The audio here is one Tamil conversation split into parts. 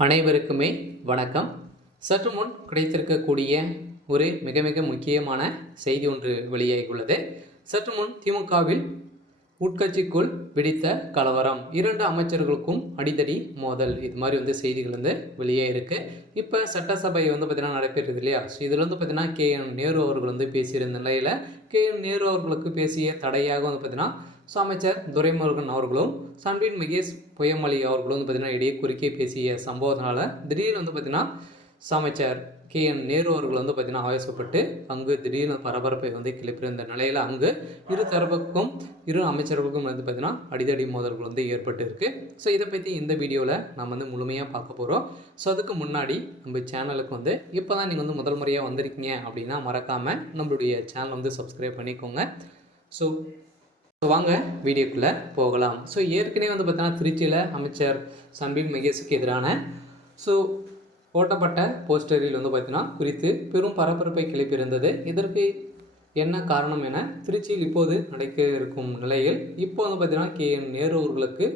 அனைவருக்குமே வணக்கம். சற்று முன் கிடைத்திருக்கக்கூடிய ஒரு மிக மிக முக்கியமான செய்தி ஒன்று வெளியாகியுள்ளது. சற்று முன் திமுகவில் உட்கட்சிக்குள் வெடித்த கலவரம், 2 அமைச்சர்களுக்கும் அடிதடி மோதல், இது மாதிரி செய்திகள் வெளியே இருக்கு. இப்போ சட்டசபை பார்த்தீங்கன்னா நடைபெறுது இல்லையா? ஸோ இதில் பார்த்தீங்கன்னா KN நேரு அவர்கள் பேசியிருந்த நிலையில் KN நேரு அவர்களுக்கு பேசிய தடையாக பார்த்தீங்கன்னா அமைச்சர் துரைமுருகன் அவர்களும் சன்வீன் மகேஷ் பொய்யமொழி அவர்களும் பார்த்தீங்கன்னா இடையே குறுக்கே பேசிய சம்பவத்தினால திடீர்னு பார்த்தீங்கன்னா அமைச்சர் KN நேரு அவர்கள் பார்த்தீங்கன்னா ஆவேசப்பட்டு அங்கு திடீர்னு பரபரப்பை கிளப்பியிருந்த நிலையில் அங்கு இரு தரப்புக்கும் இரு அமைச்சர்களுக்கும் பார்த்தீங்கன்னா அடிதடி மோதல்கள் ஏற்பட்டு இருக்கு. ஸோ இதை பற்றி இந்த வீடியோவில் நம்ம முழுமையாக பார்க்க போகிறோம். ஸோ அதுக்கு முன்னாடி நம்ம சேனலுக்கு இப்போ தான் நீங்கள் முதல் முறையாக வந்திருக்கீங்க அப்படின்னா மறக்காமல் நம்மளுடைய சேனலை சப்ஸ்கிரைப் பண்ணிக்கோங்க. ஸோ வாங்க வீடியோக்குள்ளே போகலாம். ஸோ ஏற்கனவே பார்த்தீங்கன்னா திருச்சியில் அமைச்சர் சன்வீன் மகேஷுக்கு எதிரான ஓட்டப்பட்ட போஸ்டரில் பார்த்தீங்கன்னா குறித்து பெரும் பரபரப்பை கிளப்பியிருந்தது. இதற்கு என்ன காரணம் என திருச்சியில் இப்போது நடக்க இருக்கும் நிலையில் இப்போ பார்த்தீங்கன்னா KN நேரு அவர்களுக்கு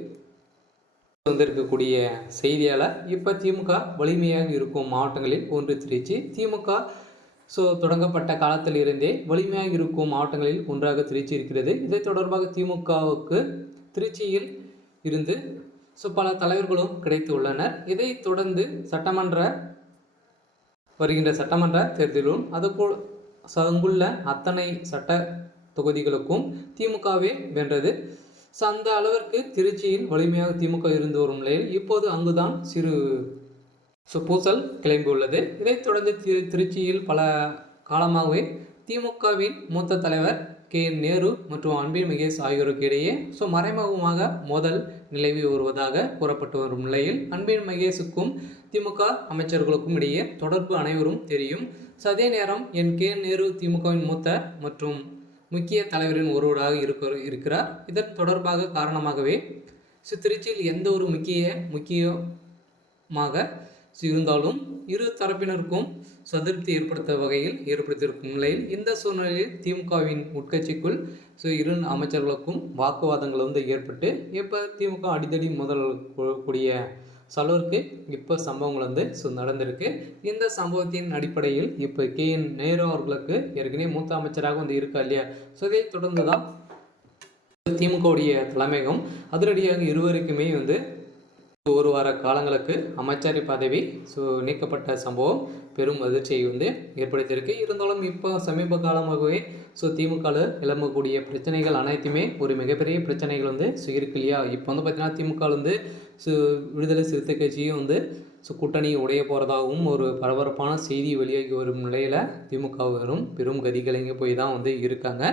இருக்கக்கூடிய செய்தியால் இப்போ திமுக வலிமையாக இருக்கும் மாவட்டங்களில் ஒன்று திருச்சி. திமுக தொடங்கப்பட்ட காலத்தில் இருந்தே வலிமையாக இருக்கும் மாவட்டங்களில் ஒன்றாக திருச்சி இருக்கிறது. இதை தொடர்பாக திமுகவுக்கு திருச்சியில் இருந்து பல தலைவர்களும் கிடைத்து உள்ளனர். இதை தொடர்ந்து வருகின்ற சட்டமன்ற தேர்தலும் அதுபோல் அங்குள்ள அத்தனை சட்ட தொகுதிகளுக்கும் திமுகவே வென்றது. அந்த அளவிற்கு திருச்சியில் வலிமையாக திமுக இருந்து வரும் நிலையில் இப்போது அங்குதான் சிறு பூசல் கிளம்பியுள்ளது. இதைத் தொடர்ந்து திருச்சியில் பல காலமாகவே திமுகவின் மூத்த தலைவர் KN நேரு மற்றும் அன்பில் மகேஷ் ஆகியோருக்கு இடையே மறைமுகமாக மோதல் நிலவி வருவதாக கூறப்பட்டு வரும் நிலையில் அன்பில் மகேஷுக்கும் திமுக அமைச்சர்களுக்கும் இடையே தொடர்பு அனைவரும் தெரியும். அதே நேரம் KN நேரு திமுகவின் மூத்த மற்றும் முக்கிய தலைவரின் ஒருவராக இருக்கிறார். இதன் தொடர்பாக காரணமாகவே திருச்சியில் எந்த ஒரு முக்கியமாக இருந்தாலும் இரு தரப்பினருக்கும் அதிருப்தி ஏற்படுத்தியிருக்கும் நிலையில் இந்த சூழ்நிலையில் திமுகவின் உட்கட்சிக்குள் இரு அமைச்சர்களுக்கும் வாக்குவாதங்கள் ஏற்பட்டு இப்போ திமுக அடிதடி முதல் கூடிய அளவிற்கு இப்போ சம்பவங்கள் நடந்திருக்கு. இந்த சம்பவத்தின் அடிப்படையில் இப்போ KN நேரு அவர்களுக்கு ஏற்கனவே மூத்த அமைச்சராக இருக்கா இல்லையா? இதை தொடர்ந்து தான் திமுகவுடைய தலைமையகம் அதிரடியாக இருவருக்குமே ஒரு வார காலங்களுக்கு அமைச்சர் பதவி நீக்கப்பட்ட சம்பவம் பெரும் அதிர்ச்சியை ஏற்படுத்தியிருக்கு. இருந்தாலும் இப்போ சமீப காலமாகவே திமுகவில் எழும்பக்கூடிய பிரச்சனைகள் அனைத்துமே ஒரு மிகப்பெரிய பிரச்சனைகள் இருக்கு இல்லையா? இப்போ பார்த்தீங்கன்னா திமுக விடுதலை சிறுத்தை கட்சியும் கூட்டணி உடைய போகிறதாகவும் ஒரு பரபரப்பான செய்தி வெளியாகி வரும் நிலையில் திமுக பெரும் கதிகலங்க போய் தான் இருக்காங்க.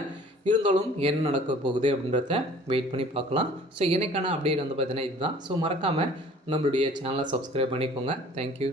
இருந்தாலும் என்ன நடக்க போகுது அப்படின்றத வெயிட் பண்ணி பார்க்கலாம். எனக்கான அப்டேட் பார்த்தீங்கன்னா இதுதான். மறக்காமல் நம்மளுடைய சேனலை சப்ஸ்கிரைப் பண்ணிக்கோங்க. தேங்க்யூ.